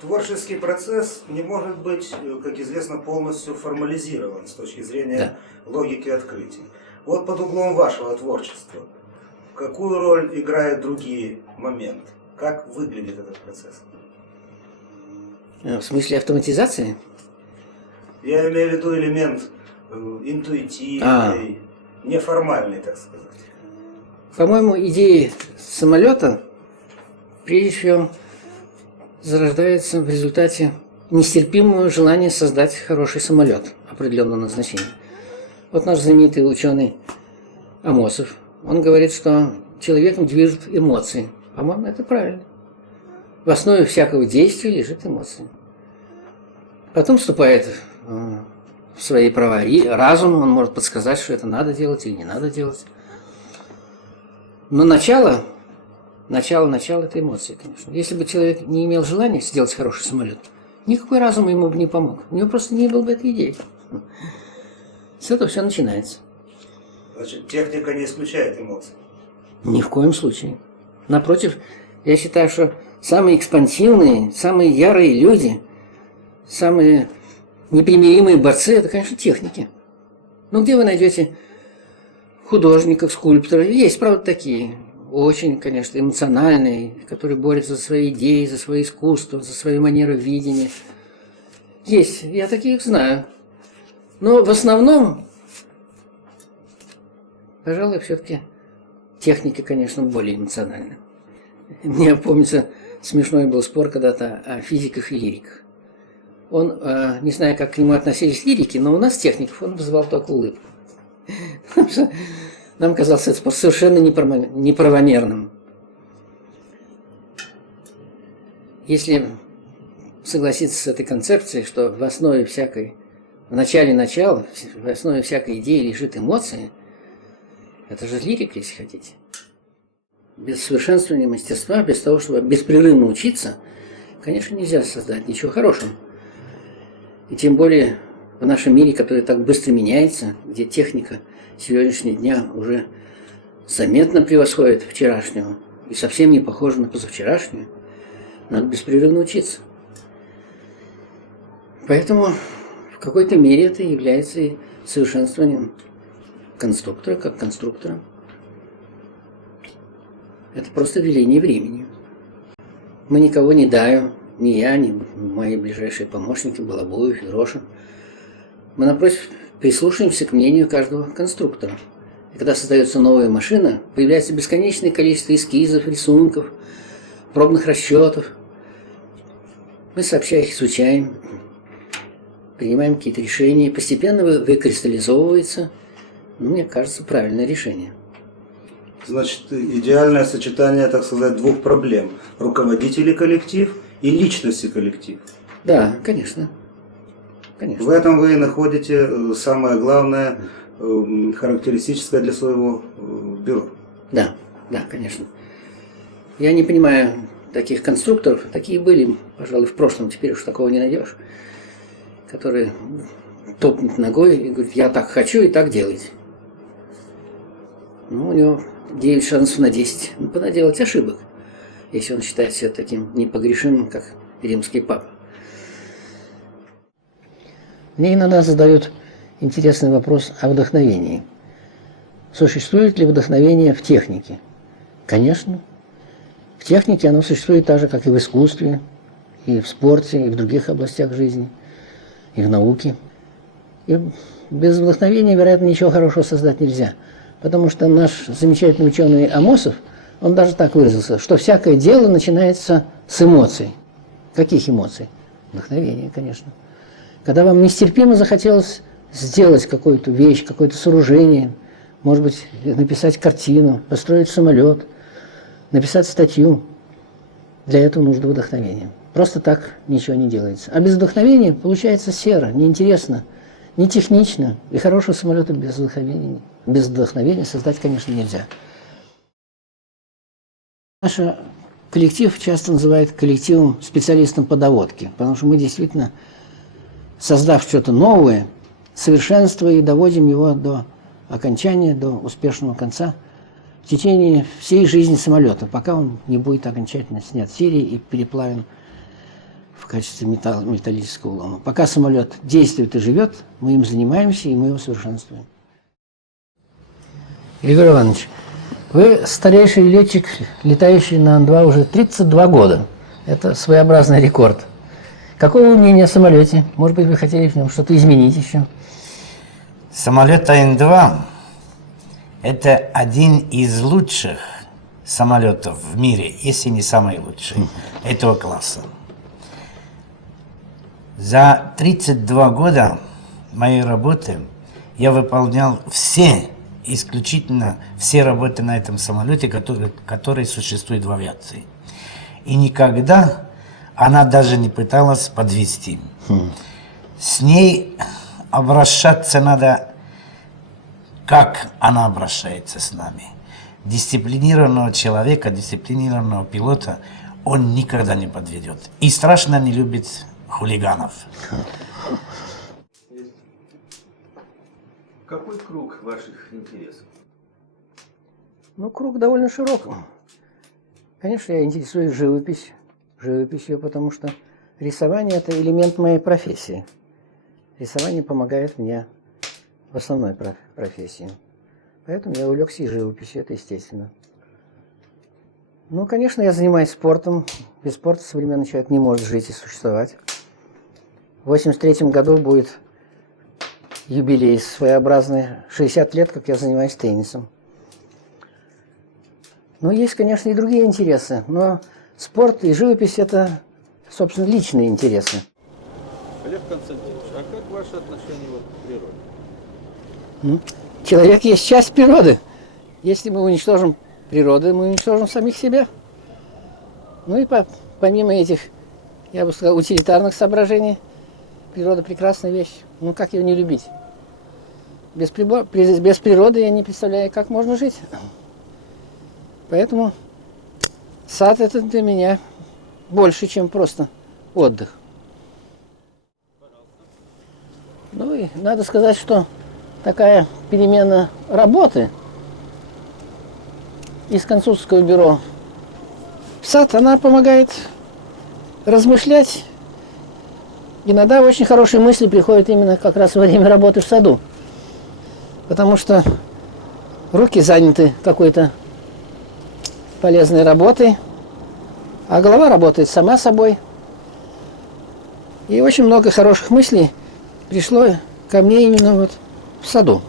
Творческий процесс не может быть, э, как известно, полностью формализирован с точки зрения логики открытий. Вот под углом вашего творчества, какую роль играют другие моменты? Как выглядит этот процесс? Э, В смысле автоматизации? Я имею в виду элемент э, интуитивный, неформальный, так сказать. По-моему, идея самолета, прежде всего, зарождается в результате нестерпимого желания создать хороший самолет определенного назначения. Вот наш знаменитый ученый Амосов, он говорит, что человеком движут эмоции. По-моему, это правильно. В основе всякого действия лежит эмоции. Потом вступает э, в свои права разум, он может подсказать, что это надо делать или не надо делать. Но начало, начало, начало – это эмоции, конечно. Если бы человек не имел желания сделать хороший самолет, никакой разум ему бы не помог. У него просто не было бы этой идеи. С этого все начинается. Значит, техника не исключает эмоций. Ни в коем случае. Напротив, я считаю, что самые экспансивные, самые ярые люди, самые непримиримые борцы – это, конечно, техники. Ну, где вы найдете художников, скульпторов? Есть, правда, такие, очень, конечно, эмоциональные, которые борются за свои идеи, за свое искусство, за свою манеру видения. Есть, я таких знаю. Но в основном, пожалуй, все-таки техника, конечно, более эмоциональна. Мне помнится, смешной был спор когда-то о физиках и лириках. Он, э, не знаю, как к нему относились лирики, но у нас техников он вызывал только улыбку. Нам казался спор совершенно неправо- неправомерным. Если согласиться с этой концепцией, что в основе всякой, в начале начала, в основе всякой идеи лежит эмоция, это же лирика, если хотите. Без совершенствования мастерства, без того, чтобы беспрерывно учиться, конечно, нельзя создать ничего хорошего. И тем более в нашем мире, который так быстро меняется, где техника сегодняшнего дня уже заметно превосходит вчерашнего и совсем не похожа на позавчерашнюю, надо беспрерывно учиться. Поэтому в какой-то мере это является и совершенствованием конструктора как конструктора. Это просто веление времени. Мы никого не давим, ни я, ни мои ближайшие помощники, Балабуев и Роша. Мы, напротив, прислушаемся к мнению каждого конструктора. И когда создается новая машина, появляется бесконечное количество эскизов, рисунков, пробных расчетов. Мы сообща их изучаем, принимаем какие-то решения, постепенно вы- выкристаллизовывается, ну, мне кажется, правильное решение. Значит, идеальное сочетание, так сказать, двух проблем. Руководители коллектив и личности коллектив. Да, конечно. Конечно. В этом вы находите э, самое главное э, характеристическое для своего э, бюро. Да, да, конечно. Я не понимаю таких конструкторов, такие были, пожалуй, в прошлом, теперь уж такого не найдешь, которые топнут ногой и говорят, я так хочу и так делайте. Ну, у него 9 шансов на 10 ну, понаделать ошибок, если он считает себя таким непогрешимым, как римский папа. Мне иногда задают интересный вопрос о вдохновении. Существует ли вдохновение в технике? Конечно. В технике оно существует так же, как и в искусстве, и в спорте, и в других областях жизни, и в науке. И без вдохновения, вероятно, ничего хорошего создать нельзя. Потому что наш замечательный ученый Амосов, он даже так выразился, что всякое дело начинается с эмоций. Каких эмоций? Вдохновения, конечно. Когда вам нестерпимо захотелось сделать какую-то вещь, какое-то сооружение, может быть, написать картину, построить самолет, написать статью, для этого нужно вдохновение. Просто так ничего не делается. А без вдохновения получается серо, неинтересно, не технично. И хорошего самолета без вдохновения, без вдохновения создать, конечно, нельзя. Наш коллектив часто называют коллективом специалистом по доводке, потому что мы действительно, создав что-то новое, совершенствуя и доводим его до окончания, до успешного конца в течение всей жизни самолета, пока он не будет окончательно снят с серии и переплавен в качестве металл- металлического улома. Пока самолет действует и живет, мы им занимаемся и мы его совершенствуем. Григорий Иванович, вы старейший летчик, летающий на Ан-2 уже 32 года. Это своеобразный рекорд. Какое вы мнение о самолете? Может быть, вы хотели в нем что-то изменить еще? Самолет Ан-2 – это один из лучших самолетов в мире, если не самый лучший, этого класса. За 32 года моей работы я выполнял все, исключительно все работы на этом самолете, которые, которые существуют в авиации. И никогда она даже не пыталась подвести. С ней обращаться надо, как она обращается с нами. Дисциплинированного человека, дисциплинированного пилота он никогда не подведет. И страшно не любит хулиганов. Какой круг ваших интересов? Ну, круг довольно широк. Конечно, я интересуюсь живопись, живописью, потому что рисование – это элемент моей профессии. Рисование помогает мне в основной проф- профессии. Поэтому я увлекся и живописью, это естественно. Ну, конечно, я занимаюсь спортом. Без спорта современный человек не может жить и существовать. В 83 году будет юбилей своеобразный. 60 лет, как я занимаюсь теннисом. Ну, есть, конечно, и другие интересы, но спорт и живопись – это, собственно, личные интересы. Олег Константинович, а как ваше отношение вот к природе? Человек есть часть природы. Если мы уничтожим природу, мы уничтожим самих себя. Ну и по- помимо этих, я бы сказал, утилитарных соображений, природа прекрасная вещь. Ну как ее не любить? Без, прибо- при- без природы я не представляю, как можно жить. Поэтому сад это для меня больше, чем просто отдых. Ну и надо сказать, что такая перемена работы из консульского бюро в сад, она помогает размышлять. Иногда очень хорошие мысли приходят именно как раз во время работы в саду. Потому что руки заняты какой-то полезной работой, а голова работает сама собой. И очень много хороших мыслей пришло ко мне именно вот в саду.